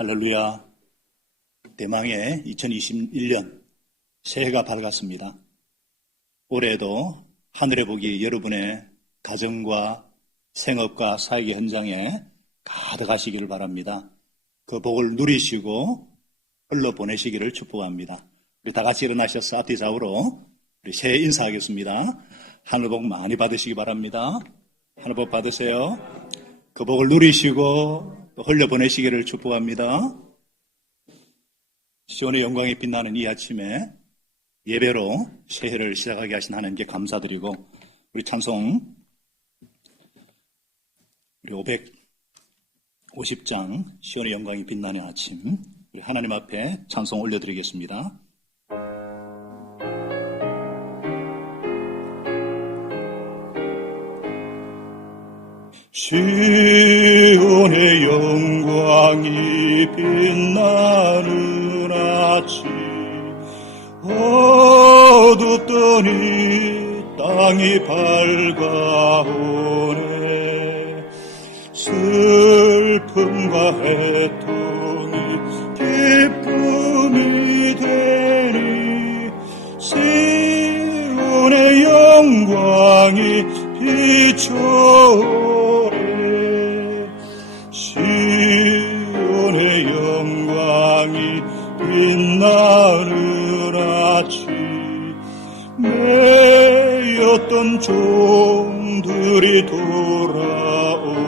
할렐루야. 대망의 2021년 새해가 밝았습니다. 올해도 하늘의 복이 여러분의 가정과 생업과 사역의 현장에 가득하시기를 바랍니다. 그 복을 누리시고 흘러보내시기를 축복합니다. 우리 다 같이 일어나셔서 앞뒤 좌우로 우리 새해 인사하겠습니다. 하늘 복 많이 받으시기 바랍니다. 하늘 복 받으세요. 그 복을 누리시고 또 흘려보내시기를 축복합니다. 시온의 영광이 빛나는 이 아침에 예배로 새해를 시작하게 하신 하나님께 감사드리고, 우리 찬송 우리 550장 시온의 영광이 빛나는 아침, 우리 하나님 앞에 찬송 올려드리겠습니다. 시온의 영광이 빛나는 아침, 어둡더니 땅이 밝아오네. 슬픔과 애통이 기쁨이 되니 시온의 영광이 비춰오네. 시온의 영광이 빛나는 아침, 매였던 종들이 돌아오네.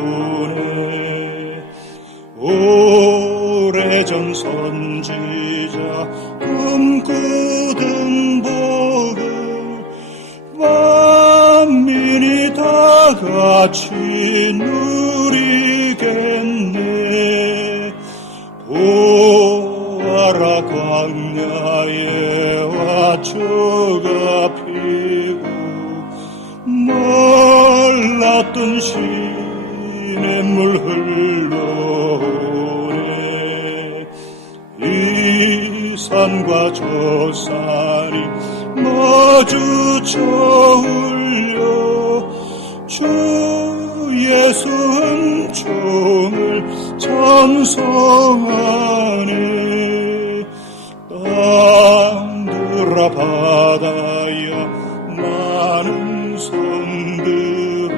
오래전 선지자 꿈꾸던 복을 만민이 다 같이 누리겠네. 보아라, 광야에 화초가 피고 몰랐던 시냇물 흘러오네. 이 산과 저 산이 마주쳐 울려 주 예수 은총을 찬송하네. 땅들아 바다야 많은 성들아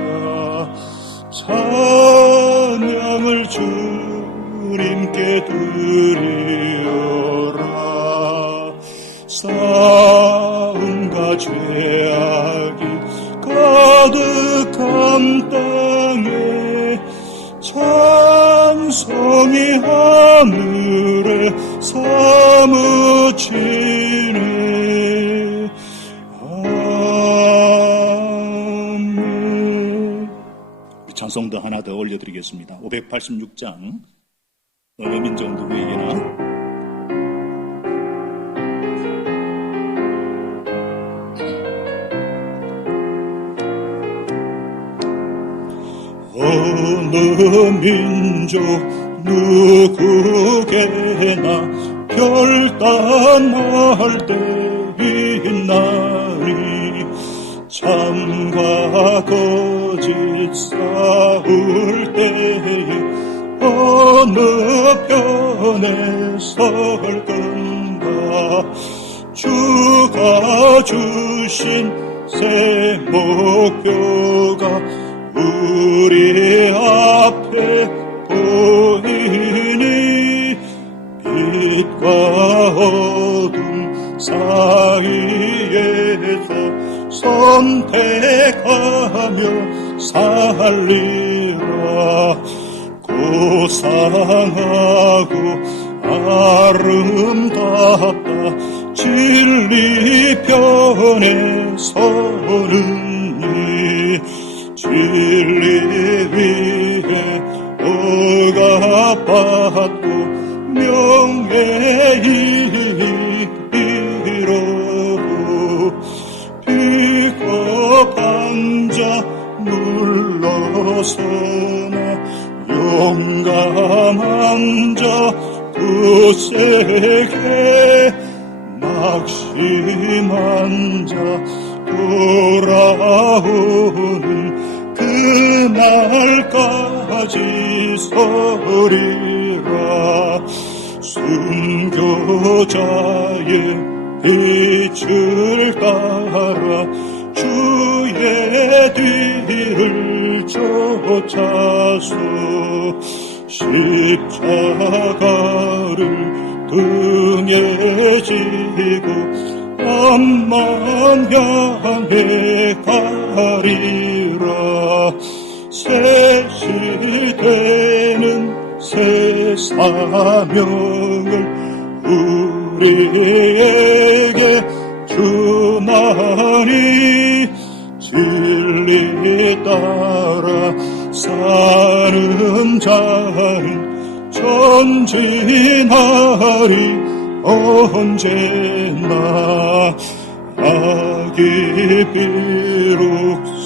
찬양을 주님께 드리어라. 싸움과 죄악이 가득한 땅에 찬송이 하늘에 사무치네. 아멘. 찬송도 하나 더 올려드리겠습니다. 586장 어느 민족 누구에게나. 어느 민족 누구에게나 결단할 때 있나니 참과 거짓 싸울 때에 어느 편에 설 건가. 주가 주신 새 목표가 우리 앞에 보이니 빛과 어둠 사이에서 선택하며 살리라. 고상하고 아름답다 진리 편에 서는 이 진리 위에 억압받고 명예에 이르고 비겁한 자 물러서나 용감한 자 굳세게 낙심한 자 돌아오는 그날까지 지서리라. 순교자의 빛을 따라 주의 뒤를 쫓아서 십자가를 등에 지고 앞만 향해 가리라. 새 시대는 새 사명을 우리에게 주나니 진리 따라 사는 자는 전진하리 언제나. 악이 비록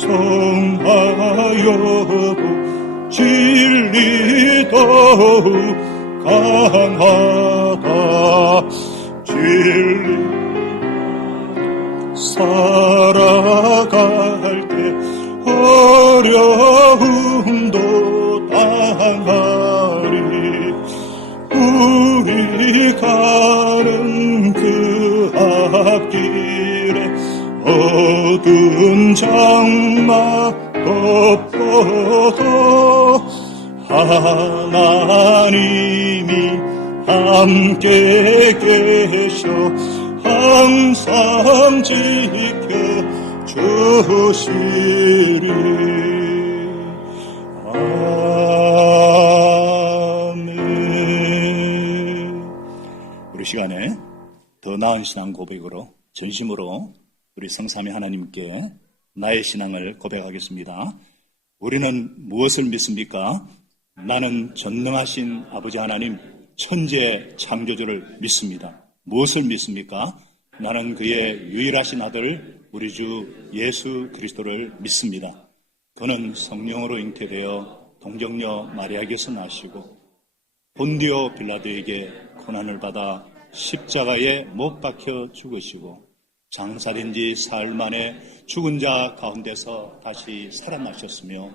성하여도 진리 더욱 강하다. 진리 살아갈 때 어려움도 당하리. 우리 가는 그 앞길에 어두운 장막 덮어도 하나님이 함께 계셔 항상 지켜주시리. 아멘. 우리 시간에 더 나은 신앙 고백으로 전심으로 우리 성삼위 하나님께 나의 신앙을 고백하겠습니다. 우리는 무엇을 믿습니까? 나는 전능하신 아버지 하나님 천지의 창조주를 믿습니다. 무엇을 믿습니까? 나는 그의 유일하신 아들 우리 주 예수 그리스도를 믿습니다. 그는 성령으로 잉태되어 동정녀 마리아에게서 나시고 본디오 빌라도에게 고난을 받아 십자가에 못 박혀 죽으시고 장사된 지 사흘 만에 죽은 자 가운데서 다시 살아나셨으며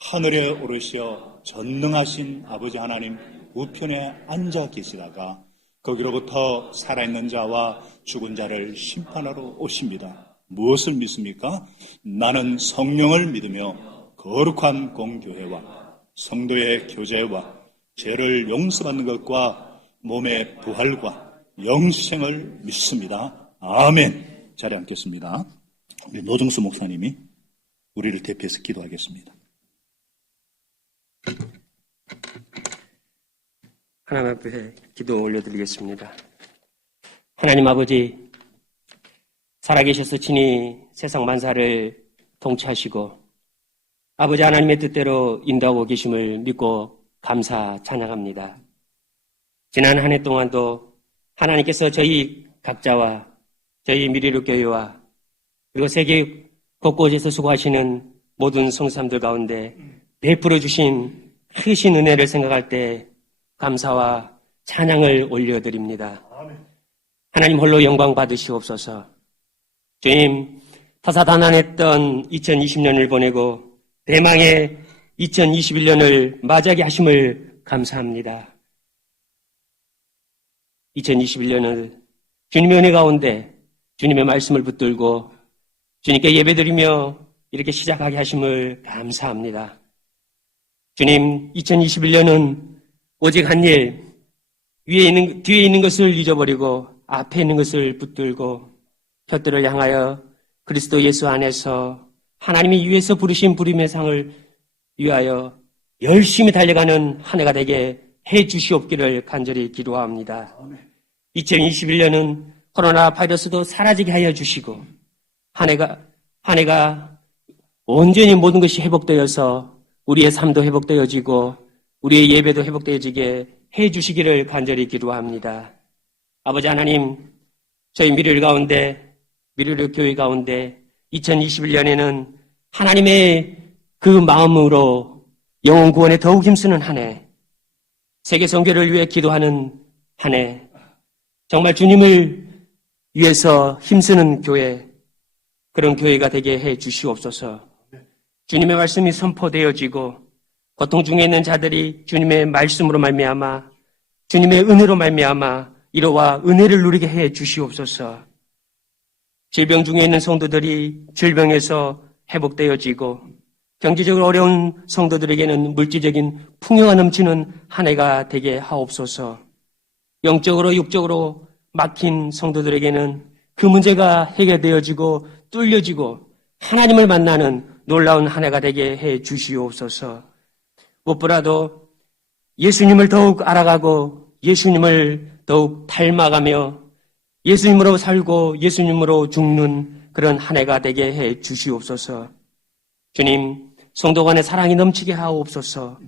하늘에 오르시어 전능하신 아버지 하나님 우편에 앉아 계시다가 거기로부터 살아있는 자와 죽은 자를 심판하러 오십니다. 무엇을 믿습니까? 나는 성령을 믿으며 거룩한 공교회와 성도의 교제와 죄를 용서받는 것과 몸의 부활과 영생을 믿습니다. 아멘. 자리에 앉겠습니다. 우리 노정수 목사님이 우리를 대표해서 기도하겠습니다. 하나님 앞에 기도 올려드리겠습니다. 하나님 아버지, 살아계셔서 친히 세상 만사를 통치하시고 아버지 하나님의 뜻대로 인도하고 계심을 믿고 감사 찬양합니다. 지난 한 해 동안도 하나님께서 저희 각자와 저희 미래로 교회와 그리고 세계 곳곳에서 수고하시는 모든 성삼들 가운데 베풀어 주신 크신 은혜를 생각할 때 감사와 찬양을 올려드립니다. 하나님 홀로 영광 받으시옵소서. 주님, 다사다난했던 2020년을 보내고 대망의 2021년을 맞이하게 하심을 감사합니다. 2021년을 주님의 은혜 가운데 주님의 말씀을 붙들고 주님께 예배드리며 이렇게 시작하게 하심을 감사합니다. 주님, 2021년은 오직 한 일, 뒤에 있는 것을 잊어버리고 앞에 있는 것을 붙들고 푯들을 향하여 그리스도 예수 안에서 하나님이 위에서 부르신 부름의 상을 위하여 열심히 달려가는 한 해가 되게 해 주시옵기를 간절히 기도합니다. 2021년은 코로나 바이러스도 사라지게 하여 주시고 한 해가 온전히 모든 것이 회복되어서 우리의 삶도 회복되어지고 우리의 예배도 회복되어지게 해 주시기를 간절히 기도합니다. 아버지 하나님, 저희 미래를 교회 가운데 2021년에는 하나님의 그 마음으로 영혼 구원에 더욱 힘쓰는 한 해, 세계 선교를 위해 기도하는 한 해, 정말 주님을 위해서 힘쓰는 교회, 그런 교회가 되게 해 주시옵소서. 주님의 말씀이 선포되어지고 고통 중에 있는 자들이 주님의 말씀으로 말미암아 주님의 은혜로 말미암아 이로와 은혜를 누리게 해 주시옵소서. 질병 중에 있는 성도들이 질병에서 회복되어지고 경제적으로 어려운 성도들에게는 물질적인 풍요가 넘치는 한 해가 되게 하옵소서. 영적으로 육적으로 막힌 성도들에게는 그 문제가 해결되어지고 뚫려지고 하나님을 만나는 놀라운 한 해가 되게 해 주시옵소서. 무엇보다도 예수님을 더욱 알아가고 예수님을 더욱 닮아가며 예수님으로 살고 예수님으로 죽는 그런 한 해가 되게 해 주시옵소서. 주님, 성도 간의 사랑이 넘치게 하옵소서.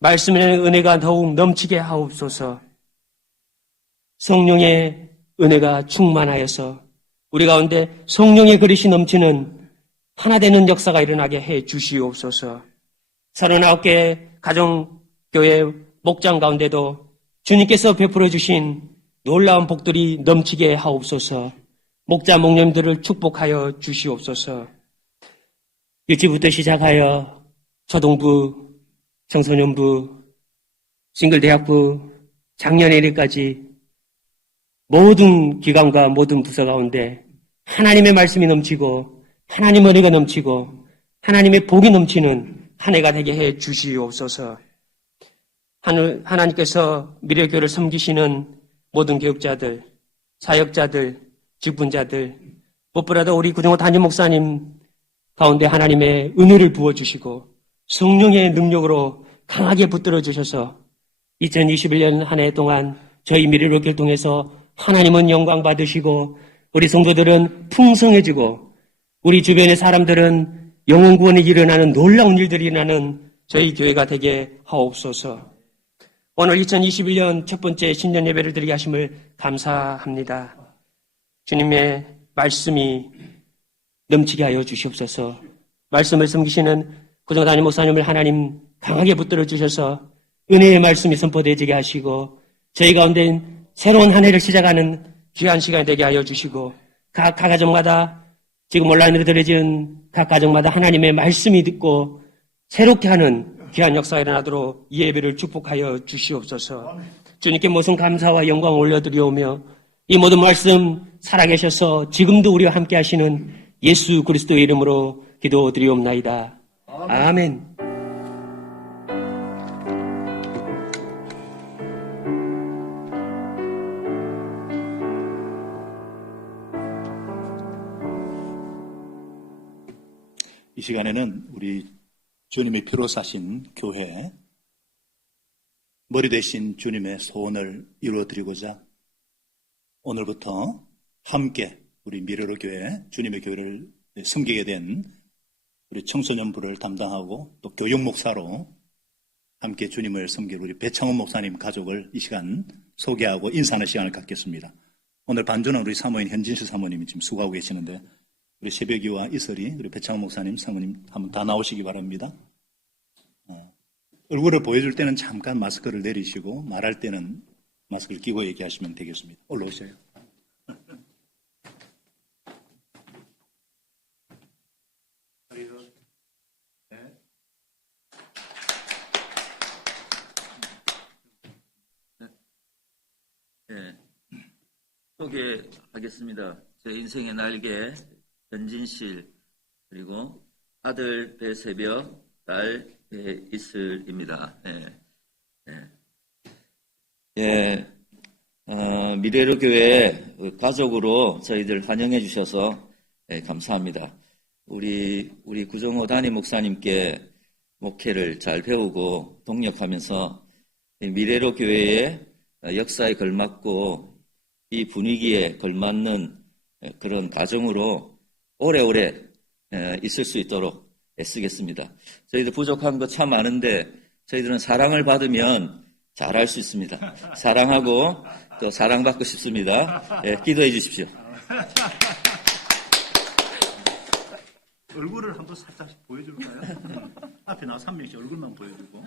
말씀의 은혜가 더욱 넘치게 하옵소서. 성령의 은혜가 충만하여서 우리 가운데 성령의 그릇이 넘치는 하나 되는 역사가 일어나게 해 주시옵소서. 39개 가정교회 목장 가운데도 주님께서 베풀어 주신 놀라운 복들이 넘치게 하옵소서. 목자 목님들을 축복하여 주시옵소서. 유치부터 시작하여 초등부, 청소년부, 싱글대학부, 작년회까지 모든 기관과 모든 부서 가운데 하나님의 말씀이 넘치고 하나님의 은혜가 넘치고 하나님의 복이 넘치는 한 해가 되게 해 주시옵소서. 하나님께서 미래교회를 섬기시는 모든 교육자들, 사역자들, 직분자들, 무엇보다도 우리 구정호 담임 목사님 가운데 하나님의 은혜를 부어주시고 성령의 능력으로 강하게 붙들어 주셔서 2021년 한 해 동안 저희 미래교회를 통해서 하나님은 영광 받으시고 우리 성도들은 풍성해지고 우리 주변의 사람들은 영혼 구원이 일어나는 놀라운 일들이 일어나는 저희 교회가 되게 하옵소서. 오늘 2021년 첫 번째 신년 예배를 드리게 하심을 감사합니다. 주님의 말씀이 넘치게 하여 주시옵소서. 말씀을 섬기시는 구정호 담임 목사님을 하나님 강하게 붙들어 주셔서 은혜의 말씀이 선포되게 하시고 저희 가운데 새로운 한 해를 시작하는 귀한 시간이 되게 하여 주시고 각 가정마다 지금 온라인으로 들어진 각 가정마다 하나님의 말씀이 듣고 새롭게 하는 귀한 역사가 일어나도록 이 예배를 축복하여 주시옵소서. 주님께 모든 감사와 영광을 올려드리오며 이 모든 말씀 살아계셔서 지금도 우리와 함께 하시는 예수 그리스도의 이름으로 기도드리옵나이다. 아멘. 이 시간에는 우리 주님의 피로 사신 교회, 머리 대신 주님의 소원을 이루어드리고자 오늘부터 함께 우리 미래로 교회, 주님의 교회를 섬기게 된 우리 청소년부를 담당하고 또 교육목사로 함께 주님을 섬길 우리 배창원 목사님 가족을 이 시간 소개하고 인사하는 시간을 갖겠습니다. 오늘 반주는 우리 사모인 현진실 사모님이 지금 수고하고 계시는데 우리 새벽이와 이설이 우리 배창원 목사님, 사모님 한번 다 나오시기 바랍니다. 얼굴을 보여줄 때는 잠깐 마스크를 내리시고 말할 때는 마스크를 끼고 얘기하시면 되겠습니다. 올라오세요. 네, 소개하겠습니다. 제 인생의 날개 현진실 그리고 아들 배새벽, 딸 배이슬입니다. 미래로 교회 가족으로 저희들 환영해 주셔서 감사합니다. 우리 구정호 담임 목사님께 목회를 잘 배우고 동력하면서 미래로 교회의 역사에 걸맞고 이 분위기에 걸맞는 그런 가정으로 오래오래 있을 수 있도록 애쓰겠습니다. 저희들 부족한 거 참 많은데 저희들은 사랑을 받으면 잘할 수 있습니다. 사랑하고 또 사랑받고 싶습니다. 기도해 주십시오. 얼굴을 한번 살짝 보여줄까요? 앞에 나와서 한 명씩 얼굴만 보여주고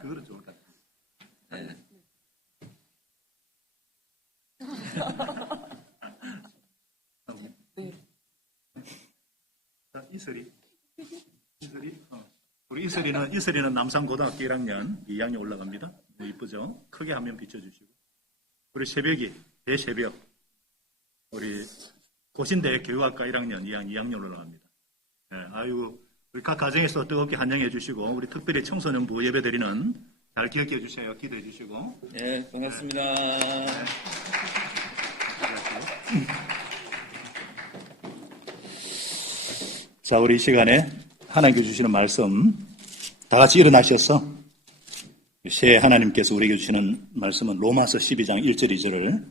그거는 좋을 것 같아요. 자, 이슬이 우리 이슬이는 남산고등학교 1학년, 2학년 올라갑니다. 이쁘죠? 크게 화면 비춰주시고. 우리 새벽이, 대새벽. 우리 고신대 교육학과 1학년, 2학년 올라갑니다. 네, 아유, 우리 각 가정에서 뜨겁게 환영해 주시고, 우리 특별히 청소년부 예배드리는 잘 기억해 주세요. 기도해 주시고. 네, 반갑습니다. 자, 우리 이 시간에 하나님께 주시는 말씀, 다 같이 일어나셔서, 새 하나님께서 우리에게 주시는 말씀은 로마서 12장 1절 2절을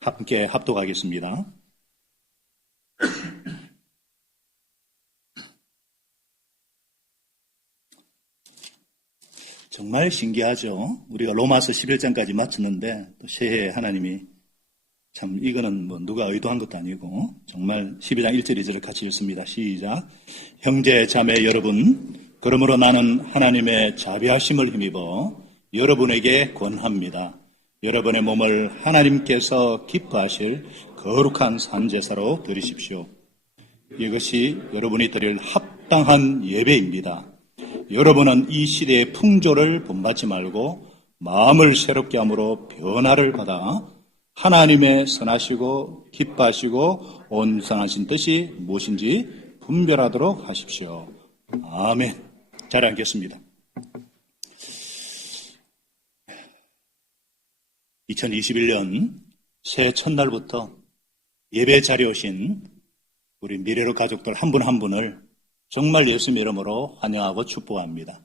함께 합독하겠습니다. 정말 신기하죠. 우리가 로마서 11장까지 마쳤는데 또 새해 하나님이 참 이거는 뭐 누가 의도한 것도 아니고 정말 12장 1절 2절을 같이 읽습니다. 시작. 형제 자매 여러분, 그러므로 나는 하나님의 자비하심을 힘입어 여러분에게 권합니다. 여러분의 몸을 하나님께서 기뻐하실 거룩한 산제사로 드리십시오. 이것이 여러분이 드릴 합당한 예배입니다. 여러분은 이 시대의 풍조를 본받지 말고 마음을 새롭게 함으로 변화를 받아 하나님의 선하시고 기뻐하시고 온전하신 뜻이 무엇인지 분별하도록 하십시오. 아멘. 잘 앉겠습니다. 2021년 새해 첫날부터 예배 자리에 오신 우리 미래로 가족들 한 분 한 분을 정말 예수님 이름으로 환영하고 축복합니다.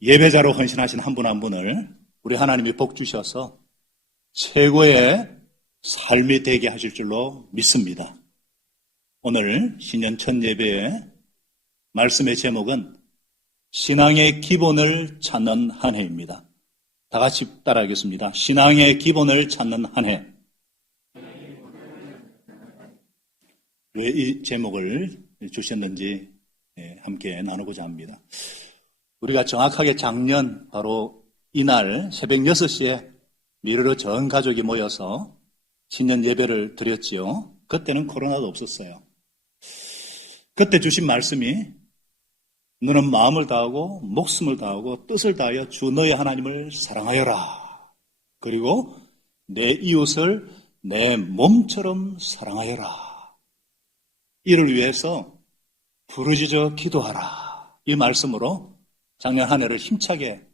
예배자로 헌신하신 한 분 한 분을 우리 하나님이 복 주셔서 최고의 삶이 되게 하실 줄로 믿습니다. 오늘 신년 첫 예배의 말씀의 제목은 신앙의 기본을 찾는 한 해입니다. 다 같이 따라하겠습니다. 신앙의 기본을 찾는 한 해. 왜 이 제목을 주셨는지 함께 나누고자 합니다. 우리가 정확하게 작년 바로 이날 새벽 6시에 미르르 전 가족이 모여서 신년 예배를 드렸지요. 그때는 코로나도 없었어요. 그때 주신 말씀이 너는 마음을 다하고 목숨을 다하고 뜻을 다하여 주 너의 하나님을 사랑하여라. 그리고 내 이웃을 내 몸처럼 사랑하여라. 이를 위해서 부르짖어 기도하라. 이 말씀으로 작년 한 해를 힘차게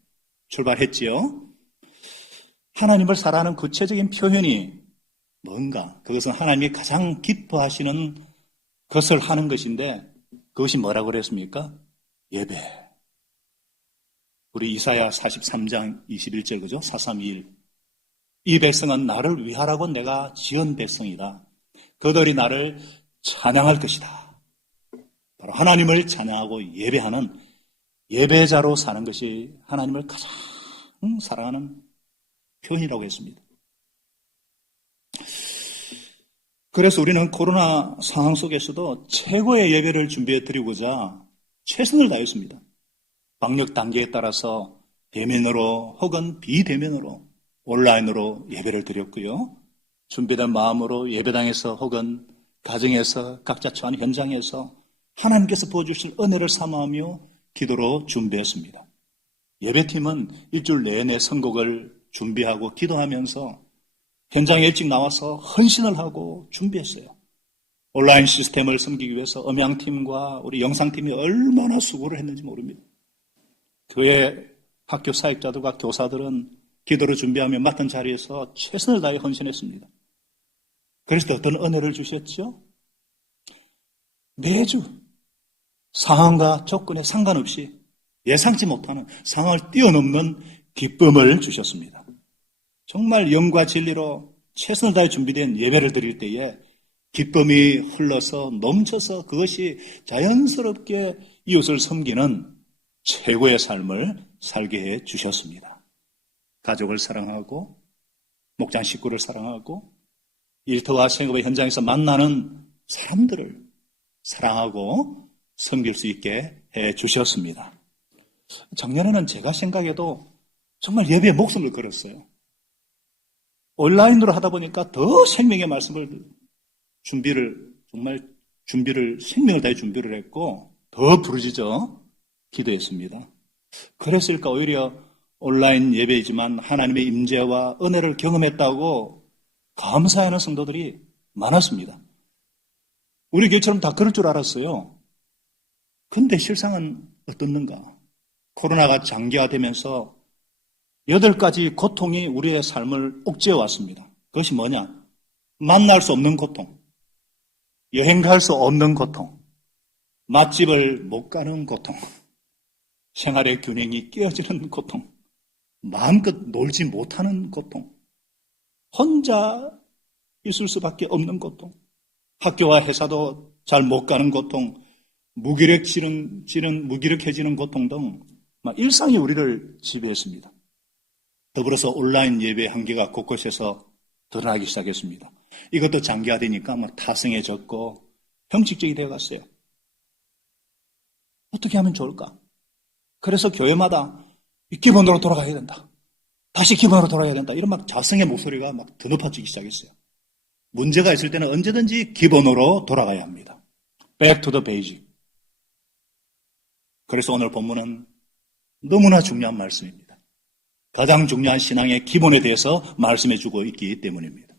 출발했지요. 하나님을 사랑하는 구체적인 표현이 뭔가? 그것은 하나님이 가장 기뻐하시는 것을 하는 것인데 그것이 뭐라고 그랬습니까? 예배. 우리 이사야 43장 21절 그죠? 431. 이 백성은 나를 위하라고 내가 지은 백성이다. 그들이 나를 찬양할 것이다. 바로 하나님을 찬양하고 예배하는 예배자로 사는 것이 하나님을 가장 사랑하는 표현이라고 했습니다. 그래서 우리는 코로나 상황 속에서도 최고의 예배를 준비해 드리고자 최선을 다했습니다. 방역 단계에 따라서 대면으로 혹은 비대면으로 온라인으로 예배를 드렸고요. 준비된 마음으로 예배당에서 혹은 가정에서 각자 처한 현장에서 하나님께서 부어주실 은혜를 사모하며 기도로 준비했습니다. 예배팀은 일주일 내내 선곡을 준비하고 기도하면서 현장에 일찍 나와서 헌신을 하고 준비했어요. 온라인 시스템을 섬기기 위해서 음향팀과 우리 영상팀이 얼마나 수고를 했는지 모릅니다. 교회 학교 사역자들과 교사들은 기도를 준비하며 맡은 자리에서 최선을 다해 헌신했습니다. 그래서 어떤 은혜를 주셨죠? 매주 상황과 조건에 상관없이 예상치 못하는 상황을 뛰어넘는 기쁨을 주셨습니다. 정말 영과 진리로 최선을 다해 준비된 예배를 드릴 때에 기쁨이 흘러서 넘쳐서 그것이 자연스럽게 이웃을 섬기는 최고의 삶을 살게 해 주셨습니다. 가족을 사랑하고 목장 식구를 사랑하고 일터와 생업의 현장에서 만나는 사람들을 사랑하고 섬길 수 있게 해 주셨습니다. 작년에는 제가 생각해도 정말 예배에 목숨을 걸었어요. 온라인으로 하다 보니까 더 생명의 말씀을 생명을 다해 준비를 했고 더 부르짖어 기도했습니다. 그랬을까? 오히려 온라인 예배이지만 하나님의 임재와 은혜를 경험했다고 감사하는 성도들이 많았습니다. 우리 교회처럼 다 그럴 줄 알았어요. 근데 실상은 어떻는가? 코로나가 장기화되면서 8가지 고통이 우리의 삶을 옥죄어 왔습니다. 그것이 뭐냐? 만날 수 없는 고통, 여행 갈 수 없는 고통, 맛집을 못 가는 고통, 생활의 균형이 깨어지는 고통, 마음껏 놀지 못하는 고통, 혼자 있을 수밖에 없는 고통, 학교와 회사도 잘 못 가는 고통, 무기력해지는 고통 등 일상이 우리를 지배했습니다. 더불어서 온라인 예배 한계가 곳곳에서 드러나기 시작했습니다. 이것도 장기화되니까 타성해졌고 형식적이 되어갔어요. 어떻게 하면 좋을까? 그래서 교회마다 기본으로 돌아가야 된다. 다시 기본으로 돌아가야 된다. 이런 자성의 목소리가 더 높아지기 시작했어요. 문제가 있을 때는 언제든지 기본으로 돌아가야 합니다. Back to the basic. 그래서 오늘 본문은 너무나 중요한 말씀입니다. 가장 중요한 신앙의 기본에 대해서 말씀해 주고 있기 때문입니다.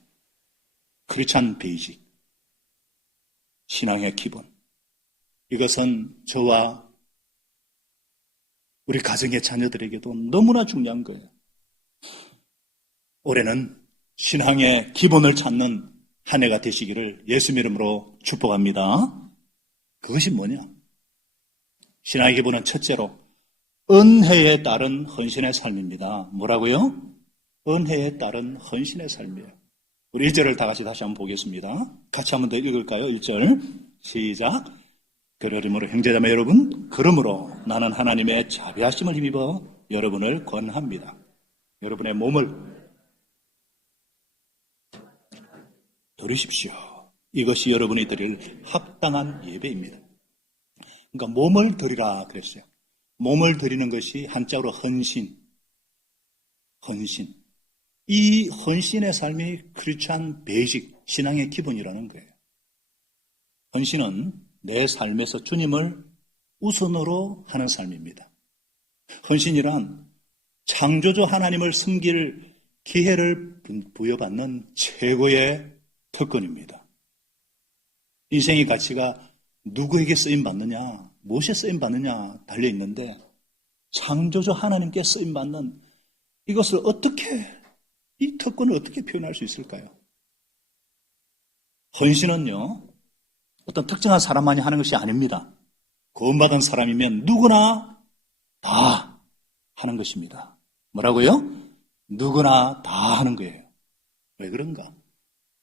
크리스찬 베이직. 신앙의 기본. 이것은 저와 우리 가정의 자녀들에게도 너무나 중요한 거예요. 올해는 신앙의 기본을 찾는 한 해가 되시기를 예수님 이름으로 축복합니다. 그것이 뭐냐? 신앙의 기본은 첫째로 은혜에 따른 헌신의 삶입니다. 뭐라고요? 은혜에 따른 헌신의 삶이에요. 우리 1절을 다 같이 다시 한번 보겠습니다. 같이 한번 더 읽을까요? 1절 시작. 그러므로 형제자매 여러분, 그러므로 나는 하나님의 자비하심을 힘입어 여러분을 권합니다. 여러분의 몸을 드리십시오. 이것이 여러분이 드릴 합당한 예배입니다. 그러니까 몸을 드리라 그랬어요. 몸을 드리는 것이 한자로 헌신. 이 헌신의 삶이 크리스찬 베이직, 신앙의 기본이라는 거예요. 헌신은 내 삶에서 주님을 우선으로 하는 삶입니다. 헌신이란 창조주 하나님을 섬길 기회를 부여받는 최고의 특권입니다. 인생의 가치가 누구에게 쓰임받느냐, 무엇에 쓰임받느냐 달려있는데 창조주 하나님께 쓰임받는 이것을 이 특권을 어떻게 표현할 수 있을까요? 헌신은요, 어떤 특정한 사람만이 하는 것이 아닙니다. 구원받은 사람이면 누구나 다 하는 것입니다. 뭐라고요? 누구나 다 하는 거예요. 왜 그런가?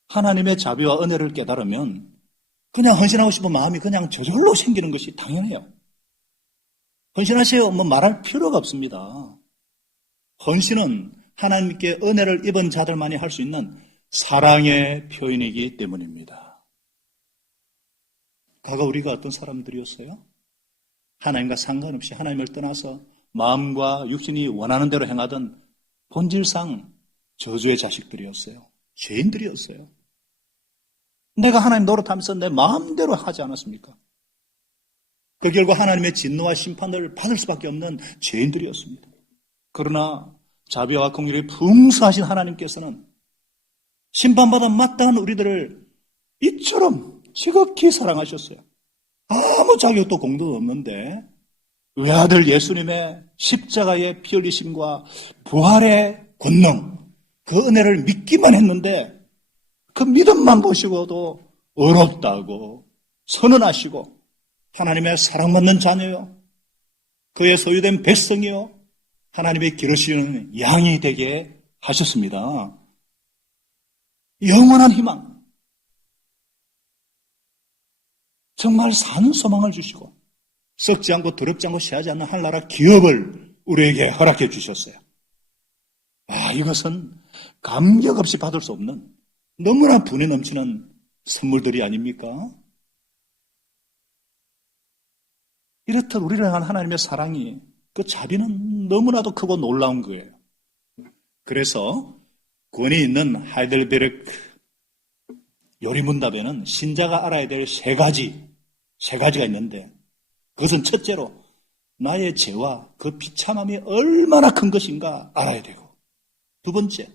하나님의 자비와 은혜를 깨달으면 그냥 헌신하고 싶은 마음이 그냥 저절로 생기는 것이 당연해요. 헌신하세요. 말할 필요가 없습니다. 헌신은 하나님께 은혜를 입은 자들만이 할 수 있는 사랑의 표현이기 때문입니다. 과거 우리가 어떤 사람들이었어요? 하나님과 상관없이 하나님을 떠나서 마음과 육신이 원하는 대로 행하던 본질상 저주의 자식들이었어요. 죄인들이었어요. 내가 하나님 노릇하면서 내 마음대로 하지 않았습니까? 그 결과 하나님의 진노와 심판을 받을 수밖에 없는 죄인들이었습니다. 그러나 자비와 긍휼이 풍성하신 하나님께서는 심판받아 마땅한 우리들을 이처럼 지극히 사랑하셨어요. 아무 자격도 공도도 없는데 외아들 예수님의 십자가의 피 흘리심과 부활의 권능, 그 은혜를 믿기만 했는데 그 믿음만 보시고도 어렵다고 선언하시고 하나님의 사랑받는 자녀요, 그의 소유된 백성이요, 하나님의 기르시는 양이 되게 하셨습니다. 영원한 희망, 정말 사는 소망을 주시고 썩지 않고 더럽지 않고 쇠하지 않는 하늘나라 기업을 우리에게 허락해 주셨어요. 이것은 감격 없이 받을 수 없는 너무나 분에 넘치는 선물들이 아닙니까? 이렇듯 우리를 향한 하나님의 사랑이, 그 자비는 너무나도 크고 놀라운 거예요. 그래서 권위 있는 하이델베르크 요리문답에는 신자가 알아야 될 세 가지가 있는데, 그것은 첫째로 나의 죄와 그 비참함이 얼마나 큰 것인가 알아야 되고, 두 번째,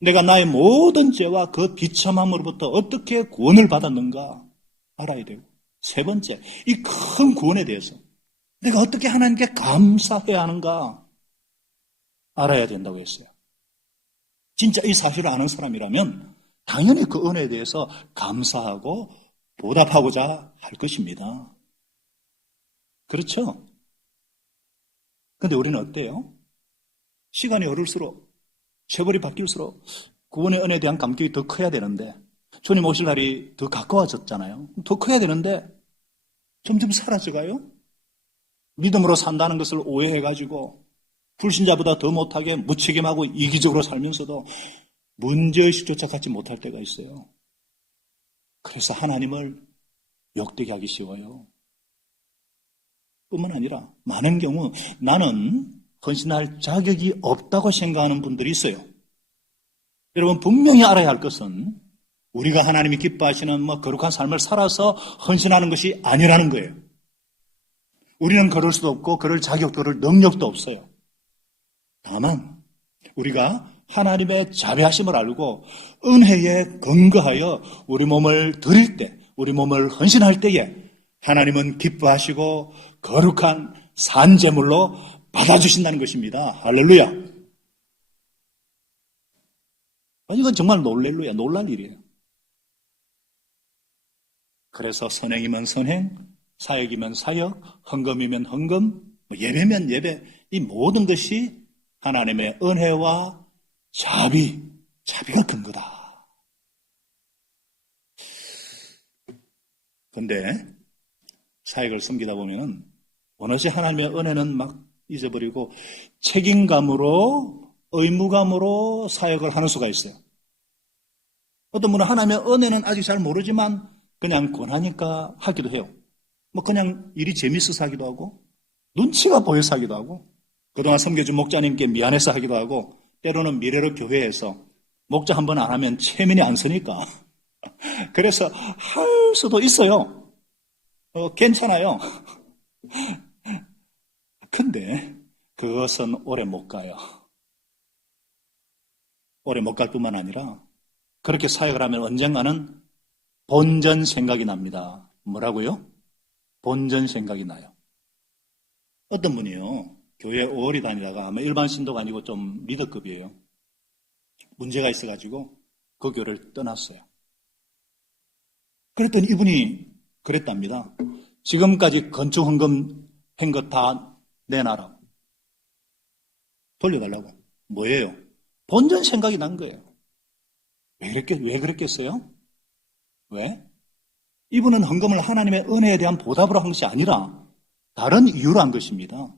내가 나의 모든 죄와 그 비참함으로부터 어떻게 구원을 받았는가 알아야 되고, 세 번째, 이 큰 구원에 대해서 내가 어떻게 하나님께 감사해야 하는가 알아야 된다고 했어요. 진짜 이 사실을 아는 사람이라면 당연히 그 은혜에 대해서 감사하고 보답하고자 할 것입니다. 그렇죠? 근데 우리는 어때요? 시간이 흐를수록, 세월이 바뀔수록 구원의 은혜에 대한 감격이 더 커야 되는데, 주님 오실 날이 더 가까워졌잖아요. 더 커야 되는데 점점 사라져가요. 믿음으로 산다는 것을 오해해가지고 불신자보다 더 못하게 무책임하고 이기적으로 살면서도 문제의식조차 갖지 못할 때가 있어요. 그래서 하나님을 욕되게 하기 쉬워요. 뿐만 아니라 많은 경우 나는 헌신할 자격이 없다고 생각하는 분들이 있어요. 여러분, 분명히 알아야 할 것은 우리가 하나님이 기뻐하시는 거룩한 삶을 살아서 헌신하는 것이 아니라는 거예요. 우리는 그럴 수도 없고 그럴 자격도, 그럴 능력도 없어요. 다만 우리가 하나님의 자비하심을 알고 은혜에 근거하여 우리 몸을 드릴 때, 우리 몸을 헌신할 때에 하나님은 기뻐하시고 거룩한 산제물로 받아주신다는 것입니다. 할렐루야. 이건 정말 놀랄 일이에요. 그래서 선행이면 선행, 사역이면 사역, 헌금이면 헌금, 예배면 예배, 이 모든 것이 하나님의 은혜와 자비가 근거다. 근데 사역을 섬기다 보면은 어느새 하나님의 은혜는 막 잊어버리고 책임감으로, 의무감으로 사역을 하는 수가 있어요. 어떤 분은 하나님의 은혜는 아직 잘 모르지만 그냥 권하니까 하기도 해요. 그냥 일이 재밌어서 하기도 하고, 눈치가 보여서 하기도 하고, 그동안 섬겨준 목자님께 미안해서 하기도 하고, 때로는 미래로 교회에서 목자 한 번 안 하면 체면이 안 서니까 그래서 할 수도 있어요. 괜찮아요. 근데 그것은 오래 못 가요. 오래 못 갈 뿐만 아니라 그렇게 사역을 하면 언젠가는 본전 생각이 납니다. 뭐라고요? 본전 생각이 나요. 어떤 분이요, 교회 오래 다니다가 아마 일반 신도가 아니고 좀 리더급이에요. 문제가 있어가지고 그 교회를 떠났어요. 그랬더니 이분이 그랬답니다. 지금까지 건축 헌금 한 것 다 내놔라. 돌려달라고. 뭐예요? 본전 생각이 난 거예요. 왜 그랬겠어요? 왜? 이분은 헌금을 하나님의 은혜에 대한 보답으로 한 것이 아니라 다른 이유로 한 것입니다.